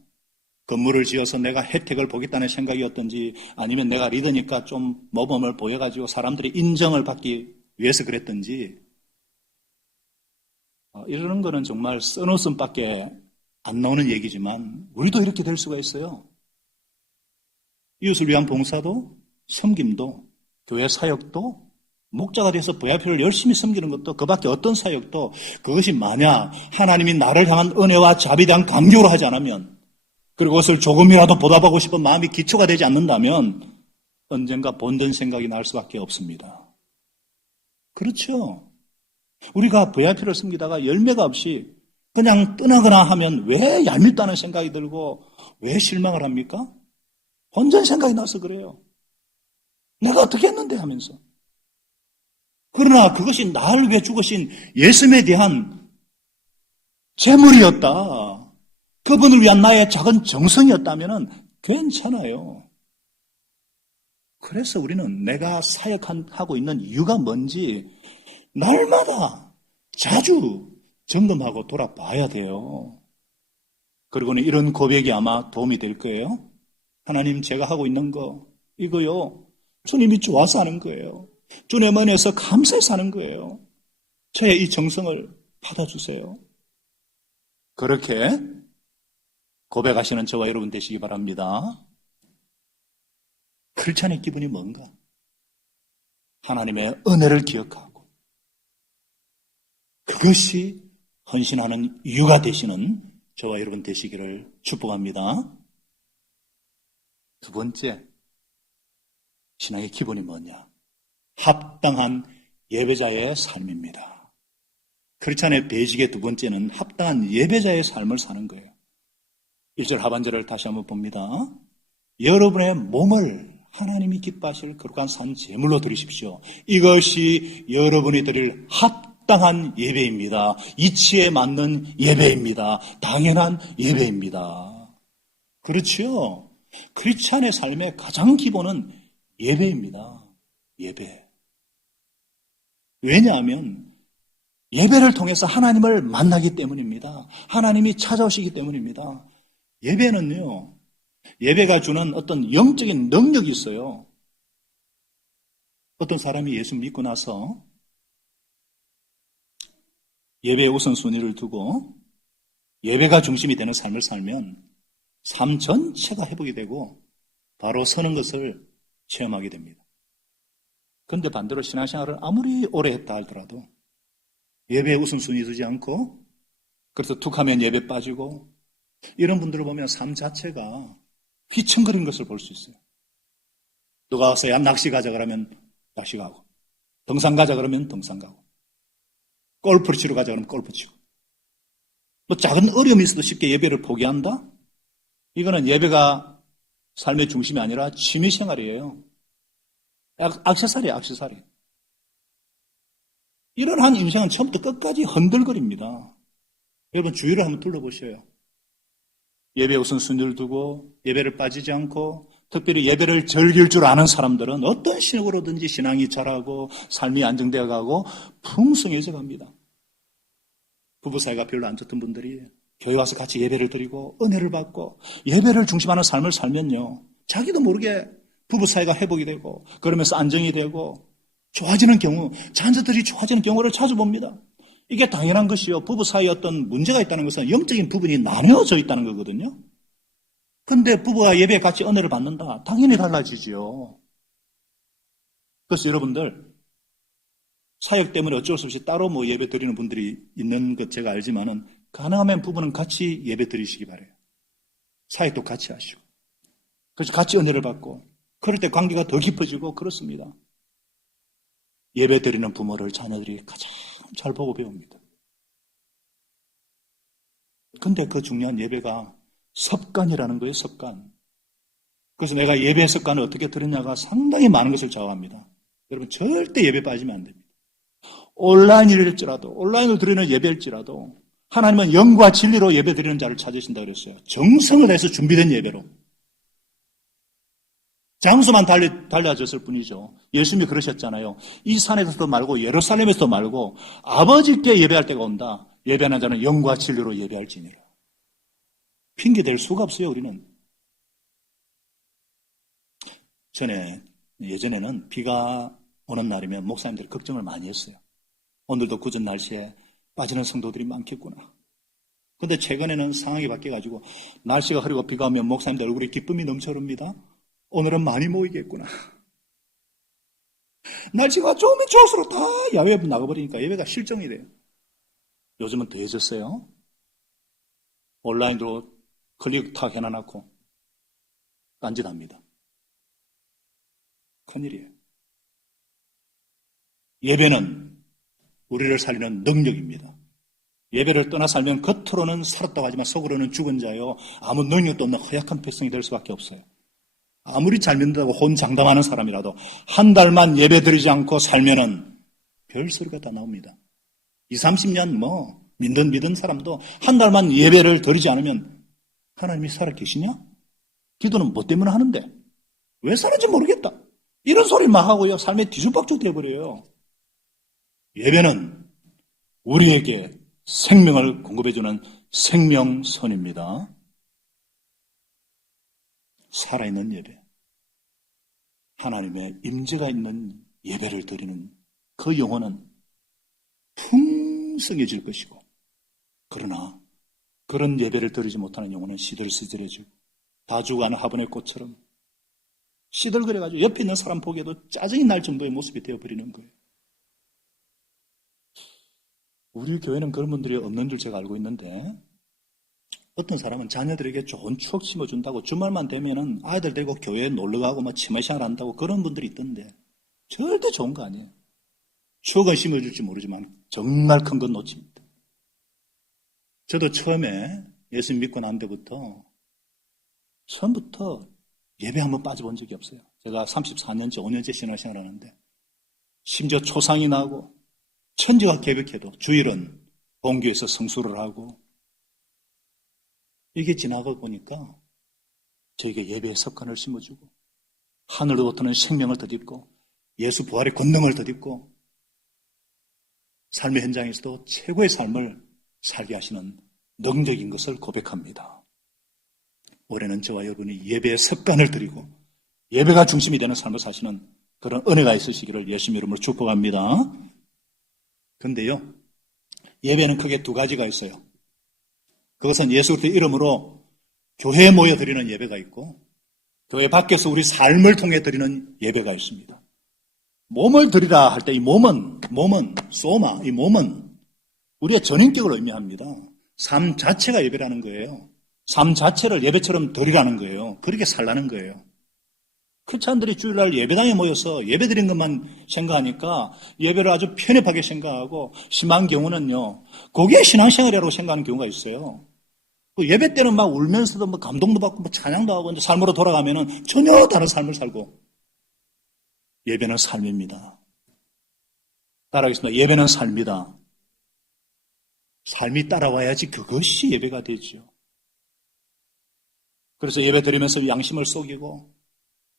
건물을 지어서 내가 혜택을 보겠다는 생각이었던지, 아니면 내가 리더니까 좀 모범을 보여가지고 사람들이 인정을 받기 위해서 그랬던지, 이러는 거는 정말 써놓음밖에 안 나오는 얘기지만 우리도 이렇게 될 수가 있어요. 이웃을 위한 봉사도, 섬김도, 교회 사역도, 목자가 돼서 VIP를 열심히 섬기는 것도, 그 밖에 어떤 사역도, 그것이 만약 하나님이 나를 향한 은혜와 자비에 대한 감격으로 하지 않으면, 그리고 그것을 조금이라도 보답하고 싶은 마음이 기초가 되지 않는다면 언젠가 본전 생각이 날 수밖에 없습니다. 그렇죠? 우리가 VIP를 섬기다가 열매가 없이 그냥 떠나거나 하면 왜 얄밉다는 생각이 들고 왜 실망을 합니까? 본전 생각이 나서 그래요. 내가 어떻게 했는데 하면서. 그러나 그것이 나를 위해 죽으신 예수님에 대한 재물이었다. 그분을 위한 나의 작은 정성이었다면 괜찮아요. 그래서 우리는 내가 사역하고 있는 이유가 뭔지 날마다 자주 점검하고 돌아봐야 돼요. 그리고는 이런 고백이 아마 도움이 될 거예요. 하나님, 제가 하고 있는 거 이거요, 주님이 좋아서 하는 거예요. 주님 은혜에서 감사해서 하는 거예요. 저의 이 정성을 받아주세요. 그렇게 고백하시는 저와 여러분 되시기 바랍니다. 크리스찬의 기분이 뭔가? 하나님의 은혜를 기억하고 그것이 헌신하는 이유가 되시는 저와 여러분 되시기를 축복합니다. 두 번째, 신앙의 기본이 뭐냐? 합당한 예배자의 삶입니다. 크리스찬의 베이직의 두 번째는 합당한 예배자의 삶을 사는 거예요. 1절 하반절을 다시 한번 봅니다. 여러분의 몸을 하나님이 기뻐하실 거룩한 산 제물로 드리십시오. 이것이 여러분이 드릴 합당한 예배입니다. 이치에 맞는 예배입니다. 당연한 예배입니다. 그렇죠? 크리스찬의 삶의 가장 기본은 예배입니다. 예배. 왜냐하면 예배를 통해서 하나님을 만나기 때문입니다. 하나님이 찾아오시기 때문입니다. 예배는요, 예배가 주는 어떤 영적인 능력이 있어요. 어떤 사람이 예수 믿고 나서 예배의 우선순위를 두고 예배가 중심이 되는 삶을 살면 삶 전체가 회복이 되고 바로 서는 것을 체험하게 됩니다. 그런데 반대로 신앙생활을 아무리 오래 했다 하더라도 예배에 우선순위 두지 않고 그래서 툭하면 예배 빠지고 이런 분들을 보면 삶 자체가 휘청거리는 것을 볼 수 있어요. 누가 와서 야 낚시 가자 그러면 낚시 가고 등산 가자 그러면 등산 가고 골프를 치러 가자 그러면 골프 치고 뭐 작은 어려움이 있어도 쉽게 예배를 포기한다? 이거는 예배가 삶의 중심이 아니라 취미생활이에요. 액세서리예요, 액세서리. 이러한 인생은 처음부터 끝까지 흔들거립니다. 여러분 주위를 한번 둘러보셔요. 예배 우선순위를 두고 예배를 빠지지 않고 특별히 예배를 즐길 줄 아는 사람들은 어떤 식으로든지 신앙이 자라고 삶이 안정되어 가고 풍성해져 갑니다. 부부 사이가 별로 안 좋던 분들이 교회 와서 같이 예배를 드리고 은혜를 받고 예배를 중심하는 삶을 살면요, 자기도 모르게 부부 사이가 회복이 되고 그러면서 안정이 되고 좋아지는 경우, 자녀들이 좋아지는 경우를 자주 봅니다. 이게 당연한 것이요. 부부 사이에 어떤 문제가 있다는 것은 영적인 부분이 나뉘어져 있다는 거거든요. 근데 부부가 예배에 같이 은혜를 받는다. 당연히 달라지죠. 그래서 여러분들 사역 때문에 어쩔 수 없이 따로 뭐 예배 드리는 분들이 있는 것 제가 알지만은 가능하면 부부는 같이 예배 드리시기 바래요. 사역도 같이 하시고. 그래서 같이 은혜를 받고 그럴 때 관계가 더 깊어지고 그렇습니다. 예배 드리는 부모를 자녀들이 가장 잘 보고 배웁니다. 근데 그 중요한 예배가 습관이라는 거예요, 습관. 그래서 내가 예배 습관을 어떻게 들었냐가 상당히 많은 것을 좌우합니다. 여러분 절대 예배 빠지면 안 됩니다. 온라인일지라도, 온라인으로 드리는 예배일지라도 하나님은 영과 진리로 예배 드리는 자를 찾으신다 그랬어요. 정성을 다해서 준비된 예배로. 장소만 달라졌을 뿐이죠. 예수님이 그러셨잖아요. 이 산에서도 말고 예루살렘에서도 말고 아버지께 예배할 때가 온다. 예배하는 자는 영과 진리로 예배할지니라. 핑계댈 수가 없어요, 우리는. 예전에는 비가 오는 날이면 목사님들이 걱정을 많이 했어요. 오늘도 굳은 날씨에 빠지는 성도들이 많겠구나. 근데 최근에는 상황이 바뀌어가지고 날씨가 흐리고 비가 오면 목사님들 얼굴에 기쁨이 넘쳐흐릅니다. 오늘은 많이 모이겠구나. 날씨가 조금이 좋을수록 다 야외에 나가버리니까 예배가 실정이 돼요. 요즘은 더해졌어요. 온라인으로 클릭 다 해놔놓고 딴짓합니다. 큰일이에요. 예배는 우리를 살리는 능력입니다. 예배를 떠나 살면 겉으로는 살았다고 하지만 속으로는 죽은 자요. 아무 능력도 없는 허약한 백성이 될 수밖에 없어요. 아무리 잘 믿는다고 혼장담하는 사람이라도 한 달만 예배 드리지 않고 살면은 별소리가 다 나옵니다. 20, 30년 믿은 사람도 한 달만 예배를 드리지 않으면 하나님이 살아계시냐? 기도는 뭐 때문에 하는데? 왜 사는지 모르겠다. 이런 소리 막 하고요. 삶에 뒤죽박죽 돼버려요. 예배는 우리에게 생명을 공급해주는 생명선입니다. 살아있는 예배, 하나님의 임재가 있는 예배를 드리는 그 영혼은 풍성해질 것이고, 그러나 그런 예배를 드리지 못하는 영혼은 시들시들해지고 다 죽어가는 화분의 꽃처럼 시들거려가지고 옆에 있는 사람 보기에도 짜증이 날 정도의 모습이 되어버리는 거예요. 우리 교회는 그런 분들이 없는 줄 제가 알고 있는데 어떤 사람은 자녀들에게 좋은 추억 심어준다고 주말만 되면은 아이들 데리고 교회에 놀러가고 뭐 치매생활 한다고 그런 분들이 있던데 절대 좋은 거 아니에요. 추억은 심어줄지 모르지만 정말 큰 건 놓칩니다. 저도 처음에 예수 믿고 난 데부터 처음부터 예배 한번 빠져본 적이 없어요. 제가 34년째, 5년째 신앙생활 하는데 심지어 초상이 나고 천지가 개벽해도 주일은 본교에서 성수를 하고 이게 지나가 보니까 저에게 예배의 습관을 심어주고 하늘로부터는 생명을 덧입고 예수 부활의 권능을 덧입고 삶의 현장에서도 최고의 삶을 살게 하시는 능력인 것을 고백합니다. 올해는 저와 여러분이 예배의 습관을 들이고 예배가 중심이 되는 삶을 사시는 그런 은혜가 있으시기를 예수님 이름으로 축복합니다. 그런데요, 예배는 크게 두 가지가 있어요. 그것은 예수 그리스도의 이름으로 교회에 모여 드리는 예배가 있고 교회 밖에서 우리 삶을 통해 드리는 예배가 있습니다. 몸을 드리라 할 때 이 몸은 소마, 이 몸은 우리의 전인격을 의미합니다. 삶 자체가 예배라는 거예요. 삶 자체를 예배처럼 드리라는 거예요. 그렇게 살라는 거예요. 크리스찬들이 주일날 예배당에 모여서 예배 드린 것만 생각하니까 예배를 아주 편협하게 생각하고 심한 경우는요, 그게 신앙생활이라고 생각하는 경우가 있어요. 예배 때는 막 울면서도 뭐 감동도 받고 뭐 찬양도 하고 이제 삶으로 돌아가면은 전혀 다른 삶을 살고 예배는 삶입니다. 따라하겠습니다. 예배는 삶이다. 삶이 따라와야지 그것이 예배가 되죠. 그래서 예배 드리면서 양심을 속이고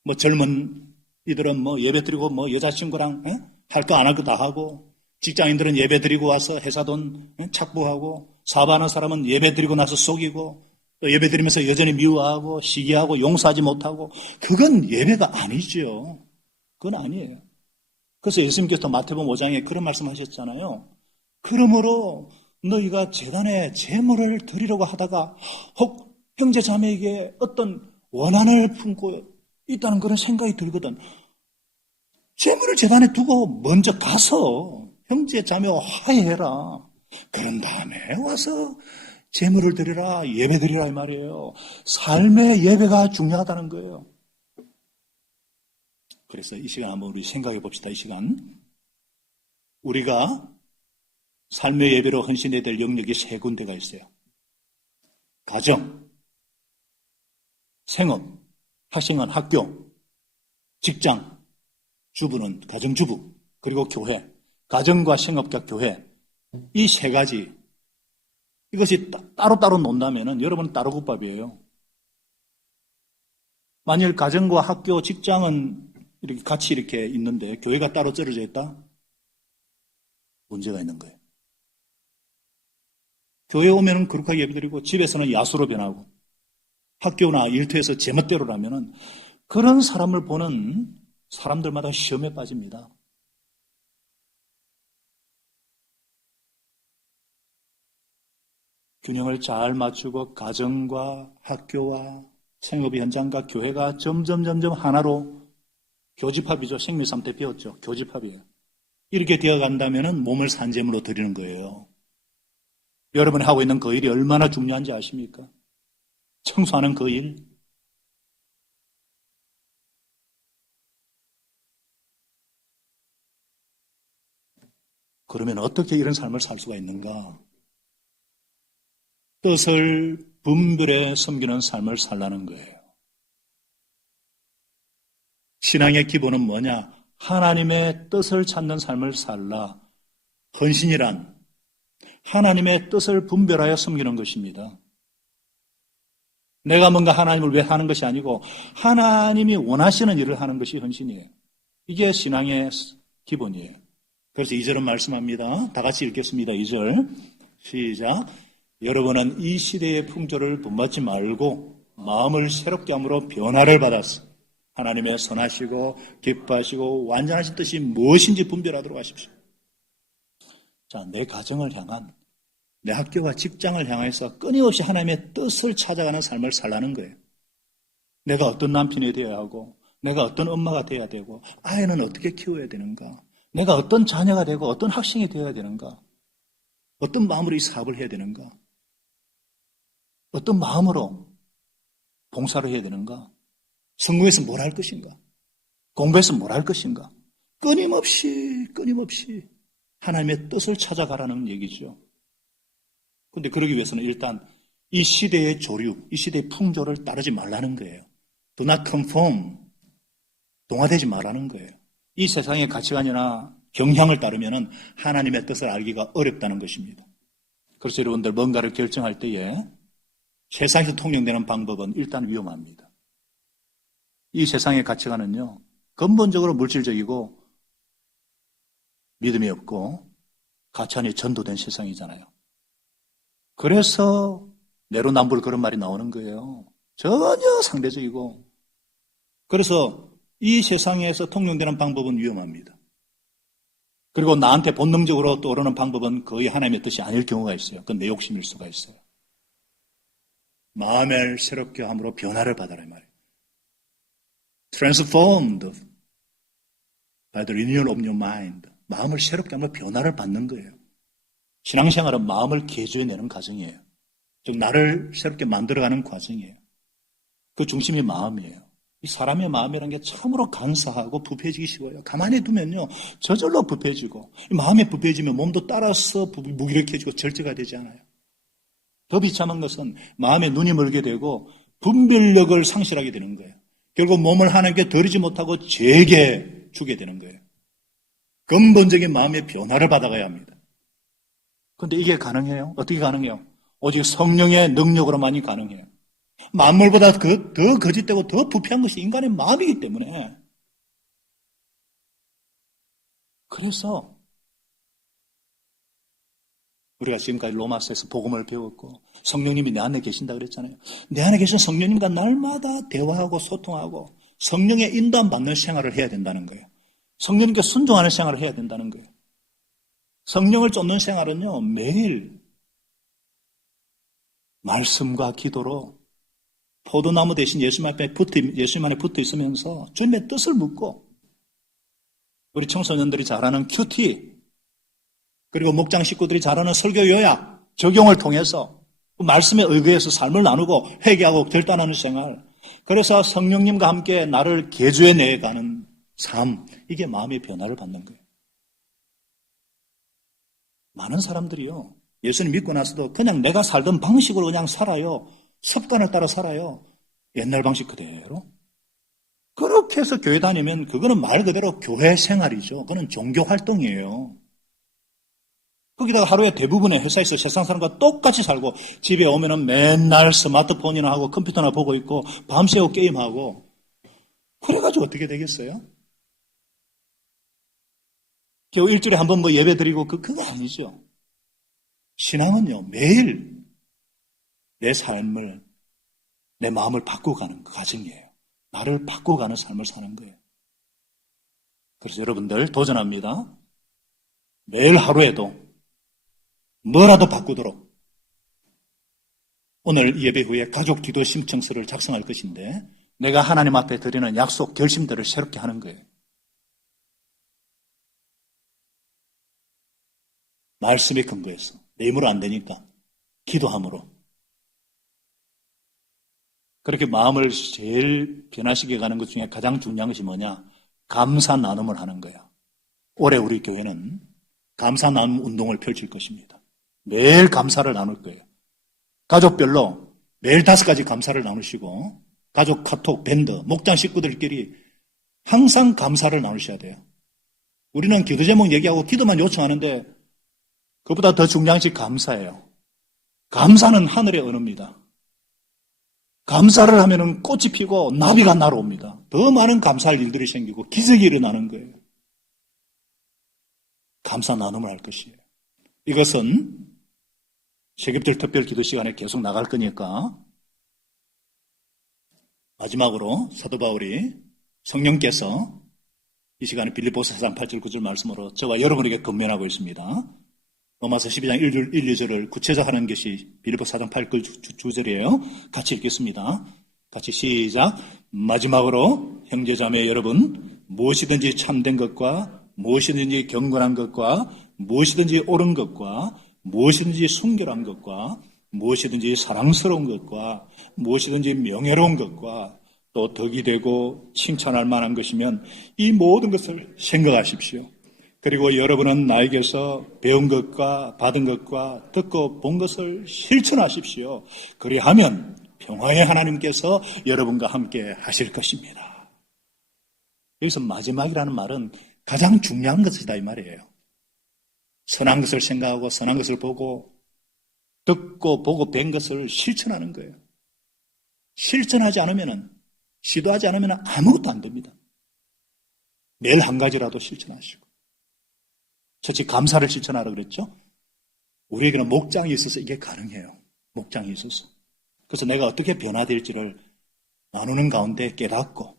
뭐 젊은 이들은 뭐 예배 드리고 뭐 여자친구랑 할 거 안 할 거 다 하고 직장인들은 예배 드리고 와서 회사 돈 착보하고 사업하는 사람은 예배 드리고 나서 속이고 또 예배 드리면서 여전히 미워하고 시기하고 용서하지 못하고 그건 예배가 아니죠. 그건 아니에요. 그래서 예수님께서 마태복음 5장에 그런 말씀하셨잖아요. 그러므로 너희가 제단에 제물을 드리려고 하다가 혹 형제 자매에게 어떤 원한을 품고 있다는 그런 생각이 들거든. 제물을 제단에 두고 먼저 가서 형제 자매와 화해해라. 그런 다음에 와서 제물을 드리라, 예배 드리라 이 말이에요. 삶의 예배가 중요하다는 거예요. 그래서 이 시간 한번 우리 생각해 봅시다. 이 시간 우리가 삶의 예배로 헌신해야 될 영역이 세 군데가 있어요. 가정, 생업, 학생은 학교, 직장, 주부는 가정주부, 그리고 교회, 가정과 생업과 교회, 이 세 가지, 이것이 따로따로 논다면 여러분은 따로국밥이에요. 만일 가정과 학교, 직장은 이렇게 같이 이렇게 있는데 교회가 따로 떨어져 있다? 문제가 있는 거예요. 교회 오면은 거룩하게 예배드리고 집에서는 야수로 변하고 학교나 일터에서 제멋대로라면은 그런 사람을 보는 사람들마다 시험에 빠집니다. 균형을 잘 맞추고 가정과 학교와 생업의 현장과 교회가 점점 하나로 교집합이죠. 생명삼 때 배웠죠. 교집합이에요. 이렇게 되어간다면 몸을 산재물로 드리는 거예요. 여러분이 하고 있는 그 일이 얼마나 중요한지 아십니까? 청소하는 그 일. 그러면 어떻게 이런 삶을 살 수가 있는가? 뜻을 분별해 섬기는 삶을 살라는 거예요. 신앙의 기본은 뭐냐? 하나님의 뜻을 찾는 삶을 살라. 헌신이란 하나님의 뜻을 분별하여 섬기는 것입니다. 내가 뭔가 하나님을 위해 하는 것이 아니고 하나님이 원하시는 일을 하는 것이 헌신이에요. 이게 신앙의 기본이에요. 그래서 2절은 말씀합니다. 다 같이 읽겠습니다. 2절 시작. 여러분은 이 시대의 풍조를 본받지 말고 마음을 새롭게 함으로 변화를 받았어. 하나님의 선하시고 기뻐하시고 완전하신 뜻이 무엇인지 분별하도록 하십시오. 자, 내 가정을 향한, 내 학교와 직장을 향해서 끊임없이 하나님의 뜻을 찾아가는 삶을 살라는 거예요. 내가 어떤 남편이 되어야 하고, 내가 어떤 엄마가 되어야 되고, 아이는 어떻게 키워야 되는가, 내가 어떤 자녀가 되고 어떤 학생이 되어야 되는가, 어떤 마음으로 이 사업을 해야 되는가, 어떤 마음으로 봉사를 해야 되는가? 성공해서 뭘 할 것인가? 공부해서 뭘 할 것인가? 끊임없이 하나님의 뜻을 찾아가라는 얘기죠. 그런데 그러기 위해서는 일단 이 시대의 조류, 이 시대의 풍조를 따르지 말라는 거예요. Do not conform. 동화되지 말라는 거예요. 이 세상의 가치관이나 경향을 따르면 하나님의 뜻을 알기가 어렵다는 것입니다. 그래서 여러분들 뭔가를 결정할 때에 세상에서 통용되는 방법은 일단 위험합니다. 이 세상의 가치관은요, 근본적으로 물질적이고 믿음이 없고 가치관이 전도된 세상이잖아요. 그래서 내로남불 그런 말이 나오는 거예요. 전혀 상대적이고. 그래서 이 세상에서 통용되는 방법은 위험합니다. 그리고 나한테 본능적으로 떠오르는 방법은 거의 하나님의 뜻이 아닐 경우가 있어요. 그건 내 욕심일 수가 있어요. 마음을 새롭게 함으로 변화를 받아라 이 말이에요. Transformed by the renewal of your mind. 마음을 새롭게 함으로 변화를 받는 거예요. 신앙생활은 마음을 개조해내는 과정이에요. 즉 나를 새롭게 만들어가는 과정이에요. 그 중심이 마음이에요. 이 사람의 마음이라는 게 참으로 간사하고 부패지기 쉬워요. 가만히 두면요, 저절로 부패지고, 마음이 부패지면 몸도 따라서 무기력해지고 절제가 되지 않아요. 더 비참한 것은 마음에 눈이 멀게 되고 분별력을 상실하게 되는 거예요. 결국 몸을 하나님께 드리지 못하고 죄에게 주게 되는 거예요. 근본적인 마음의 변화를 받아가야 합니다. 그런데 이게 가능해요? 어떻게 가능해요? 오직 성령의 능력으로만이 가능해요. 만물보다 더 거짓되고 더 부패한 것이 인간의 마음이기 때문에. 그래서 우리가 지금까지 로마서에서 복음을 배웠고 성령님이 내 안에 계신다 그랬잖아요. 내 안에 계신 성령님과 날마다 대화하고 소통하고 성령의 인도함 받는 생활을 해야 된다는 거예요. 성령님께 순종하는 생활을 해야 된다는 거예요. 성령을 쫓는 생활은요, 매일 말씀과 기도로 포도나무 대신 예수님 안에 붙어 있으면서 주님의 뜻을 묻고, 우리 청소년들이 잘하는 큐티, 그리고 목장 식구들이 잘하는 설교 요약, 적용을 통해서 그 말씀에 의거해서 삶을 나누고 회개하고 결단하는 생활, 그래서 성령님과 함께 나를 개조해내가는 삶, 이게 마음의 변화를 받는 거예요. 많은 사람들이요, 예수님 믿고 나서도 그냥 내가 살던 방식으로 그냥 살아요. 습관을 따라 살아요. 옛날 방식 그대로. 그렇게 해서 교회 다니면 그거는 말 그대로 교회 생활이죠. 그거는 종교 활동이에요. 거기다가 하루에 대부분의 회사에서 세상 사람과 똑같이 살고 집에 오면은 맨날 스마트폰이나 하고 컴퓨터나 보고 있고 밤새고 게임하고, 그래가지고 어떻게 되겠어요? 겨우 일주일에 한 번 뭐 예배 드리고 그거 아니죠. 신앙은요, 매일 내 삶을, 내 마음을 바꿔가는 과정이에요. 나를 바꿔가는 삶을 사는 거예요. 그래서 여러분들 도전합니다. 매일 하루에도 뭐라도 바꾸도록 오늘 예배 후에 가족 기도 신청서를 작성할 것인데, 내가 하나님 앞에 드리는 약속, 결심들을 새롭게 하는 거예요. 말씀에 근거해서, 내 힘으로 안 되니까 기도함으로. 그렇게 마음을 제일 변화시켜 가는 것 중에 가장 중요한 것이 뭐냐? 감사 나눔을 하는 거야. 올해 우리 교회는 감사 나눔 운동을 펼칠 것입니다. 매일 감사를 나눌 거예요. 가족별로 매일 5가지 감사를 나누시고, 가족 카톡, 밴드, 목장 식구들끼리 항상 감사를 나누셔야 돼요. 우리는 기도 제목 얘기하고 기도만 요청하는데 그보다 더 중요한 것이 감사예요. 감사는 하늘의 언어입니다. 감사를 하면은 꽃이 피고 나비가 날아옵니다. 더 많은 감사할 일들이 생기고 기적이 일어나는 거예요. 감사 나눔을 할 것이에요. 이것은 세계별 특별 기도 시간에 계속 나갈 거니까, 마지막으로 사도 바울이 성령께서 이 시간에 빌립보서 4장 8절 9절 말씀으로 저와 여러분에게 권면하고 있습니다. 로마서 12장 1, 2절을 구체적하는 것이 빌립보서 4장 8절 주절이에요. 같이 읽겠습니다. 같이 시작. 마지막으로 형제자매 여러분, 무엇이든지 참된 것과 무엇이든지 경건한 것과 무엇이든지 옳은 것과 무엇이든지 순결한 것과 무엇이든지 사랑스러운 것과 무엇이든지 명예로운 것과 또 덕이 되고 칭찬할 만한 것이면 이 모든 것을 생각하십시오. 그리고 여러분은 나에게서 배운 것과 받은 것과 듣고 본 것을 실천하십시오. 그리하면 평화의 하나님께서 여러분과 함께 하실 것입니다. 여기서 마지막이라는 말은 가장 중요한 것이다 이 말이에요. 선한 것을 생각하고 선한 것을 보고 듣고 보고 뵌 것을 실천하는 거예요. 실천하지 않으면 시도하지 않으면 아무것도 안 됩니다. 매일 한 가지라도 실천하시고. 첫째 감사를 실천하라 그랬죠. 우리에게는 목장이 있어서 이게 가능해요. 목장이 있어서. 그래서 내가 어떻게 변화될지를 나누는 가운데 깨닫고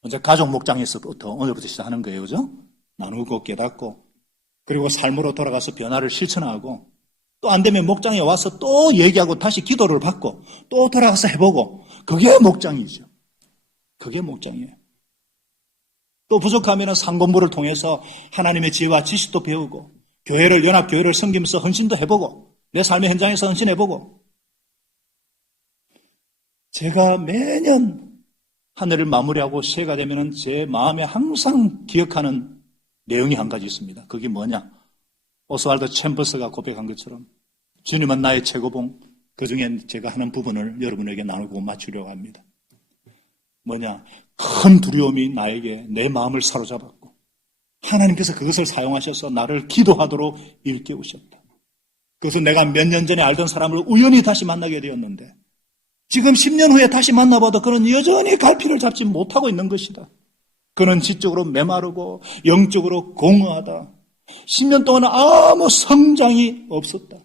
먼저 가족 목장에서부터 오늘부터 시작하는 거예요. 그죠? 나누고 깨닫고 그리고 삶으로 돌아가서 변화를 실천하고 또 안 되면 목장에 와서 또 얘기하고 다시 기도를 받고 또 돌아가서 해보고 그게 목장이죠. 그게 목장이에요. 또 부족하면 상공부를 통해서 하나님의 지혜와 지식도 배우고 교회를 연합교회를 섬기면서 헌신도 해보고 내 삶의 현장에서 헌신해보고 제가 매년 한 해를 마무리하고 새해가 되면 제 마음에 항상 기억하는 내용이 한 가지 있습니다. 그게 뭐냐? 오스왈드 챔버스가 고백한 것처럼 주님은 나의 최고봉, 그중에 제가 하는 부분을 여러분에게 나누고 맞추려고 합니다. 뭐냐? 큰 두려움이 나에게 내 마음을 사로잡았고 하나님께서 그것을 사용하셔서 나를 기도하도록 일깨우셨다. 그것은 내가 몇 년 전에 알던 사람을 우연히 다시 만나게 되었는데 지금 10년 후에 다시 만나봐도 그는 여전히 갈피를 잡지 못하고 있는 것이다. 그는 지적으로 메마르고 영적으로 공허하다. 10년 동안 아무 성장이 없었다.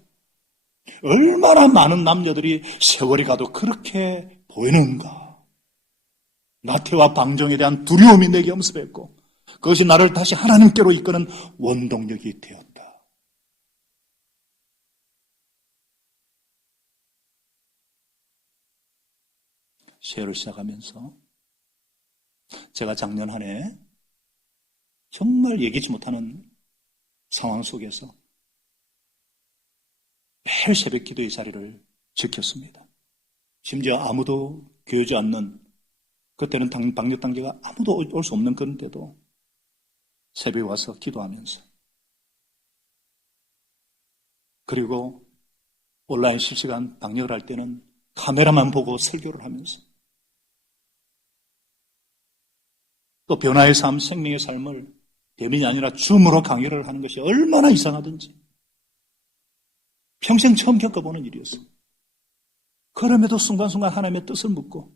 얼마나 많은 남녀들이 세월이 가도 그렇게 보이는가. 나태와 방종에 대한 두려움이 내게 엄습했고 그것이 나를 다시 하나님께로 이끄는 원동력이 되었다. 새해를 시작하면서 제가 작년 한 해 정말 얘기치 못하는 상황 속에서 매일 새벽 기도의 자리를 지켰습니다. 심지어 아무도 교회지 않는 그때는 방역 단계가 아무도 올 수 없는 그런 때도 새벽에 와서 기도하면서 그리고 온라인 실시간 방역을 할 때는 카메라만 보고 설교를 하면서 또 변화의 삶, 생명의 삶을 대면이 아니라 줌으로 강의를 하는 것이 얼마나 이상하든지 평생 처음 겪어보는 일이었어요. 그럼에도 순간순간 하나님의 뜻을 묻고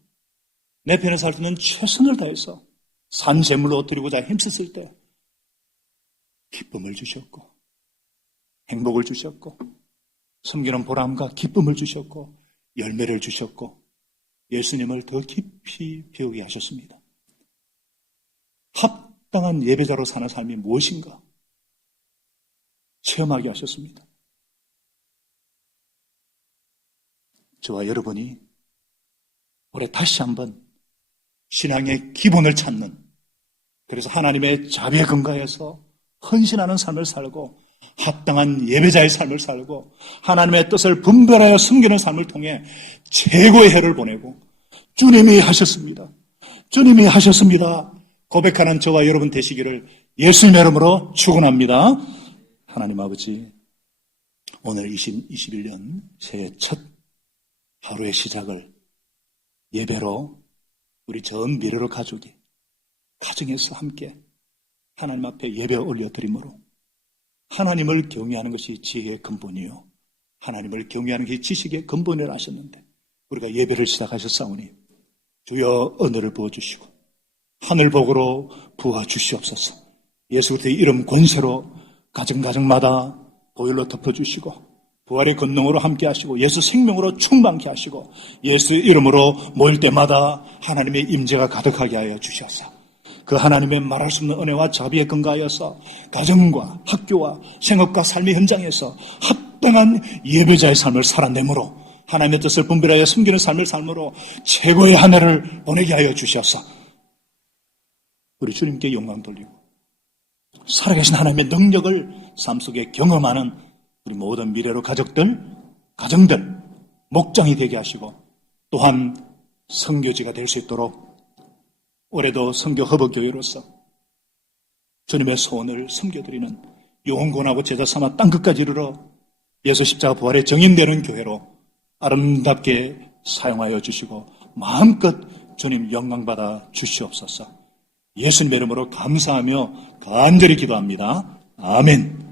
내 편에 살 때는 최선을 다해서 산 제물로 드리고자 힘썼을 때 기쁨을 주셨고 행복을 주셨고 섬기는 보람과 기쁨을 주셨고 열매를 주셨고 예수님을 더 깊이 배우게 하셨습니다. 합당한 예배자로 사는 삶이 무엇인가 체험하게 하셨습니다. 저와 여러분이 올해 다시 한번 신앙의 기본을 찾는 그래서 하나님의 자비에 근거해서 헌신하는 삶을 살고 합당한 예배자의 삶을 살고 하나님의 뜻을 분별하여 섬기는 삶을 통해 최고의 해를 보내고 주님이 하셨습니다. 주님이 하셨습니다. 고백하는 저와 여러분 되시기를 예수님의 이름으로 축원합니다. 하나님 아버지, 오늘 2021년 새해 첫 하루의 시작을 예배로 우리 전 미래로 가족이 가정에서 함께 하나님 앞에 예배 올려드림으로 하나님을 경외하는 것이 지혜의 근본이요 하나님을 경외하는 것이 지식의 근본이라 하셨는데 우리가 예배를 시작하셨사오니 주여 은혜를 부어주시고 하늘복으로 부어주시옵소서. 예수 그리스도의 이름 권세로 가정마다 보혈로 덮어주시고 부활의 권능으로 함께 하시고 예수 생명으로 충만케 하시고 예수의 이름으로 모일 때마다 하나님의 임재가 가득하게 하여 주시옵소서. 그 하나님의 말할 수 없는 은혜와 자비에 근거하여서 가정과 학교와 생업과 삶의 현장에서 합당한 예배자의 삶을 살아내므로 하나님의 뜻을 분별하여 숨기는 삶을 삶으로 최고의 한 해를 보내게 하여 주시옵소서. 우리 주님께 영광 돌리고 살아계신 하나님의 능력을 삶 속에 경험하는 우리 모든 미래로 가족들 가정들 목장이 되게 하시고 또한 선교지가 될 수 있도록 올해도 선교 허브교회로서 주님의 소원을 섬겨드리는 영원하고 제자 삼아 땅끝까지 이르러 예수 십자가 부활의 정인되는 교회로 아름답게 사용하여 주시고 마음껏 주님 영광받아 주시옵소서. 예수님의 이름으로 감사하며 간절히 기도합니다. 아멘.